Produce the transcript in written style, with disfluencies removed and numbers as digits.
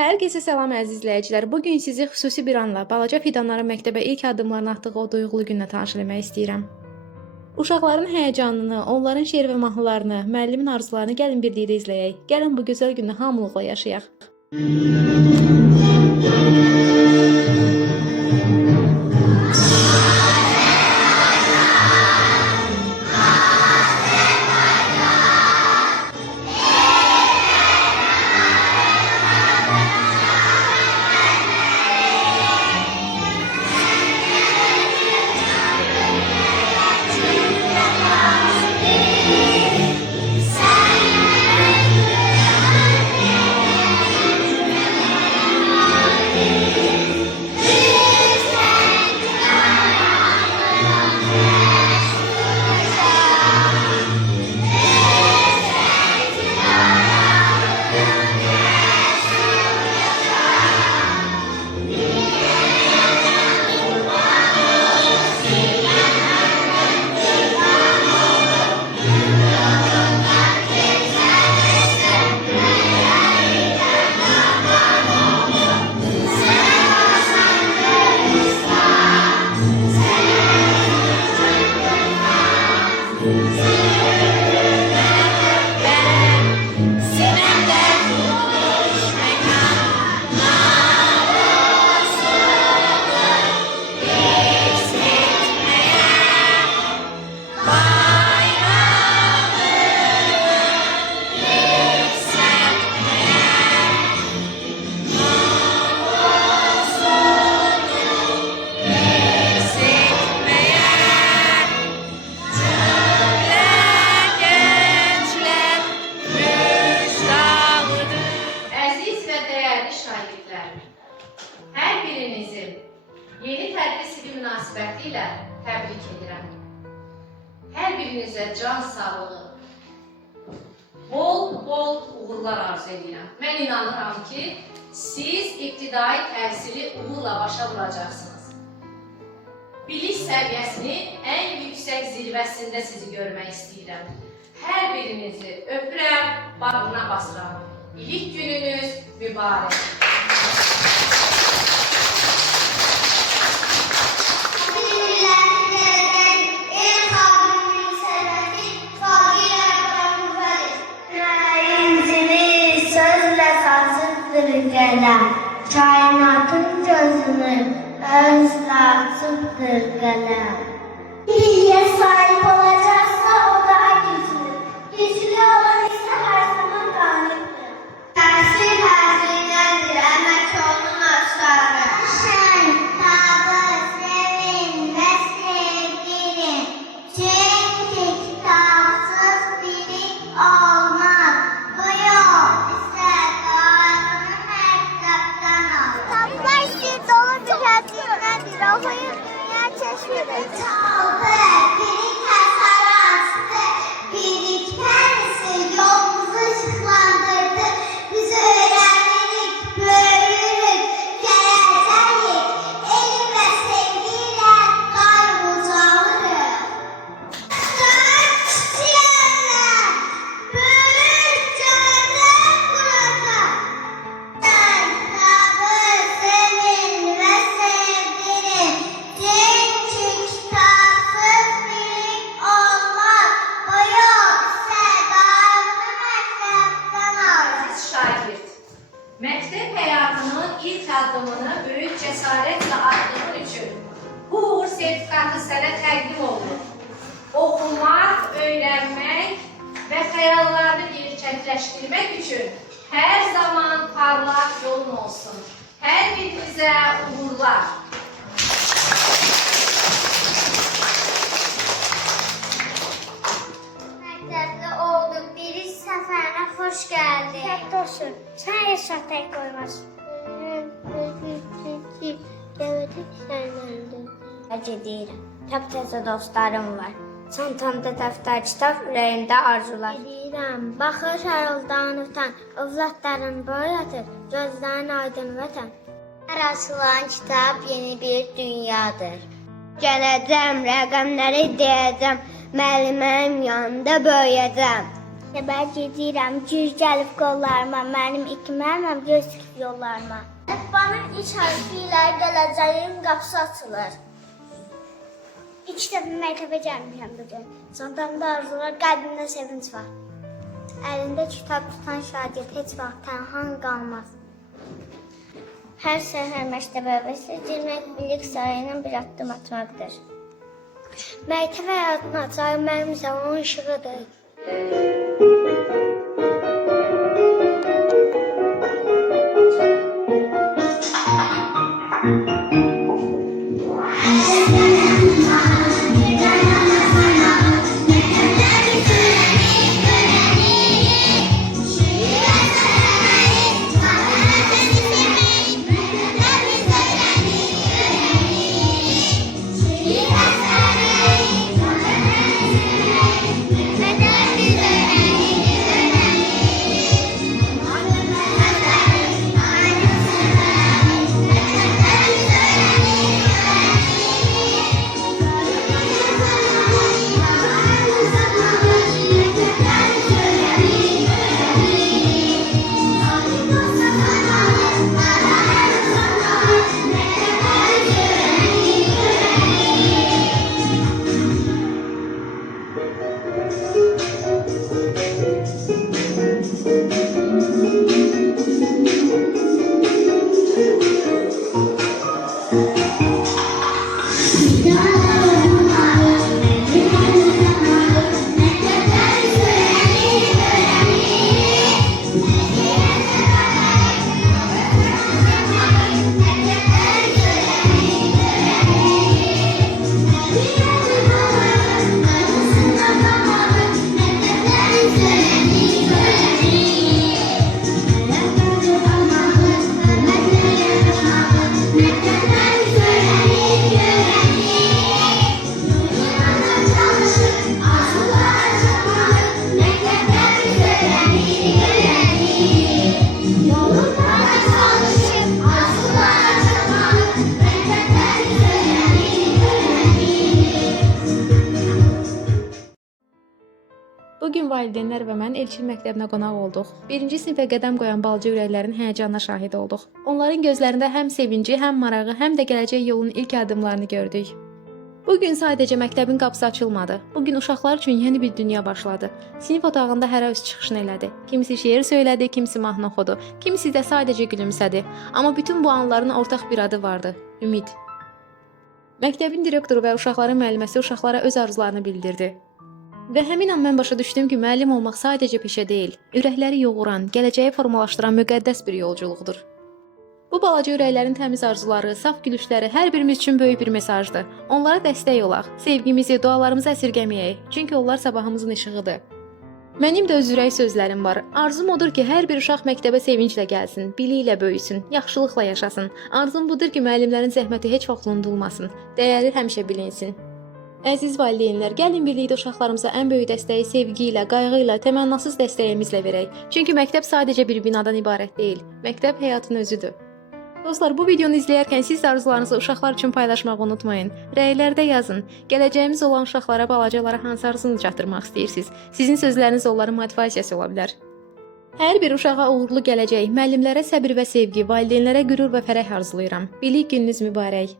Hər kəsə salam əziz izləyicilər. Bu gün sizi xüsusi bir anla balaca fidanların məktəbə ilk addımlarını atdığı o duyğulu günlə tanış etmək istəyirəm. Uşaqların həyəcanını, onların şeir və mahnılarını, müəllimin arzularını gəlin birlikdə izləyək. Gəlin bu gözəl günü hamılıqla yaşayaq. Hər birinizi yeni tədris ili münasibətilə təbrik edirəm. Hər birinizə can sağlığı, bol uğurlar arzu edirəm. Mən inanıram ki, siz ibtidai təhsili uğurla başa vuracaqsınız. Bilik səviyyəsini ən yüksək zirvəsində sizi görmək istəyirəm. Hər birinizi öpürəm, bağrına basıram. İlk gününüz mübarək. Kainatın gözünü öz açıptır qələm. Bilgiyə sahib olacaqsa o daha güclü. Güclü olan isə hər zaman qalibdir. Təhsil həzinədir, əmək onun aşağı. Şən, tadı, sevin və sevgirin. Çünki kitabsız bilik olmaz. Bu yol isə Kitaplar siz dolu bir hazinədir, oxuyub dünya kəşf edəcək. Çaldı, bilik həsarı açdı, bilik pərisi yolumuzu ışıqlandırdı. Biz öyrənirik, böyüyürük, gələcəyik, elm və sevgi ilə qayb ucalırıq. Dört çiçəklər, böyük cənnət quracaq. Məktəb həyatının ilk addımını böyük cəsarətlə attığın üçün bu uğur sertifikatı sənə təqdim olunur. Oxumaq, öyrənmək və xəyallarını gerçəkləşdirmək üçün hər zaman parlaq yolun olsun. Hər birinizə uğurlar. Məktəbdə olduq, bir iş səfərinə xoş gəldin. Tək olsun, sən yaşa tək qoymaz. Gəvədik sənlərdir. Gedirəm, təp-təzə dostlarım var. Çantamda dəftər, kitab, ürəyimdə arzular. Gedirəm, baxır şəruldan utan, övladlarım boyatır, gözlərin aydın vətən. Hər açılan kitab yeni bir dünyadır. Gələcəm, rəqəmləri deyəcəm, müəlliməm yanında böyüyəcəm. Səbər gedirəm, güz gəlib qollarıma, mənim iki müəlliməm göz tikib yollarıma. Əlifbanın ilk hərfi ilə gələcəyin qapısı açılır. İlk dəfə məktəbə gəlmişəm bugün. Çantamda arzular, qəlbimdə sevinç var. Əlində kitab tutan şagird heç vaxt tənha qalmaz. Hər səhər məktəbə girmək bilik sarayına bir addım atmaqdır. Məktəb həyatına çayı mənim zamanın işığıdır. Bugün valideynlər və mən Elçin məktəbinə qonaq olduq. 1-ci sinifə qədəm qoyan balaca ürəklərin həyəcanına şahid olduq. Onların gözlərində həm sevinci, həm marağı, həm də gələcək yolun ilk addımlarını gördük. Bugün sadəcə məktəbin qapısı açılmadı. Bugün uşaqlar üçün yeni bir dünya başladı. Sinif otağında hərə öz çıxışını elədi. Kimisi şeir söylədi, kimisi mahnı oxudu, kimisi də sadəcə gülümsədi. Amma bütün bu anların ortaq bir adı vardı: ümid. Məktəbin direktoru və uşaqların müəlliməsi uşaqlara öz arzularını bildirdi. Və həmin an mən başa düşdüm ki, müəllim olmaq sadəcə peşə deyil, ürəkləri yoğuran, gələcəyi formalaşdıran müqəddəs bir yolculuqdur. Bu balaca ürəklərin təmiz arzuları, saf gülüşləri hər birimiz üçün böyük bir mesajdır. Onlara dəstək olaq, sevgimizi, dualarımızı əsirgəməyək, çünki onlar sabahımızın işığıdır. Mənim də öz ürək sözlərim var. Arzum odur ki, hər bir uşaq məktəbə sevinclə gəlsin, biliklə böyüsün, yaxşılıqla yaşasın. Arzum budur ki, müəllimlərin zəhməti heç vaxt unudulmasın, dəyəri həmişə bilinsin. Əziz valideynlər, gəlin birlikdə uşaqlarımıza ən böyük dəstəyi sevgi ilə, qayğı ilə, təmənnasız dəstəyimizlə verək. Çünki məktəb sadəcə bir binadan ibarət deyil, məktəb həyatın özüdür. Dostlar, bu videonu izləyərkən siz arzularınızı uşaqlar üçün paylaşmağı unutmayın. Rəylərdə yazın. Gələcəyimiz olan uşaqlara, balacalara hansı arzunu çatdırmaq istəyirsiniz? Sizin sözləriniz onların motivasiyası ola bilər. Hər bir uşağa uğurlu gələcək, müəllimlərə səbir və sevgi, valideynlərə qürur və fərəh arzulayıram. Bilik gününüz mübarək.